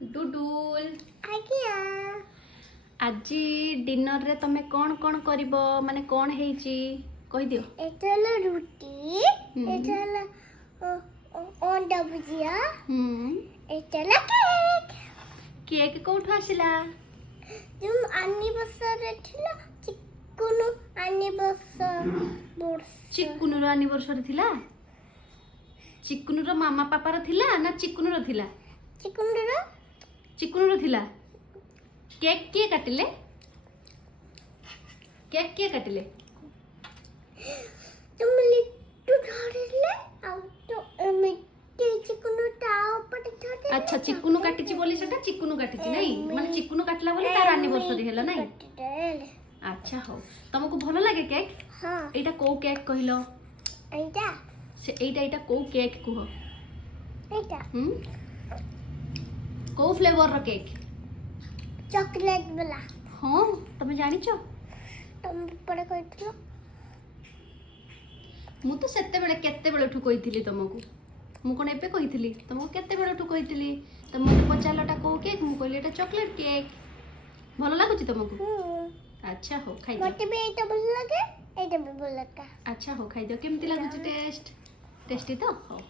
डुडुल आज्ञा आज डिनर रे तमे कौन कौन करिवो माने कौन हेची कहि दियो एतला रोटी एतला अंडा भुजिया एतला केक केक कोठु आसिला तुम एनिवर्सरी थिला चिकुनु एनिवर्सरी चिकुनुर एनिवर्सरी थिला चिकुनुर मामा पापार थिला ना चिकुनुर थिला चिकुनुर थिला केक के काटिले तुम लिट्टू धरले आ तो मिट्टी चिकुनु ता ऊपर धरले अच्छा चिकुनु काटिची बोली सेटा चिकुनु काटिची नहीं माने चिकुनु काटला बोली तार एनिवर्सरी हैला नहीं अच्छा हो तुमको भलो लागे केक हां एटा को केक कहिलो एटा से एटा को केक कुहो एटा को फ्लेवर रो केक चॉकलेट वाला हां तुम जानि छ तुम पड़े कहथिलो मु तो सेते बेले केते बेले ठु कहिथिली तुमको मु कोन एपे कहिथिली तुमको केते बेले ठु कहिथिली तुम मते पचालटा को केक मु कहली एटा चॉकलेट केक भलो लागुची तुमको अच्छा हो खाइ मते भी एटा भल लगे एटा भी भल लगा अच्छा हो खाइ दियो केमती लागुची टेस्ट टेस्टी तो हो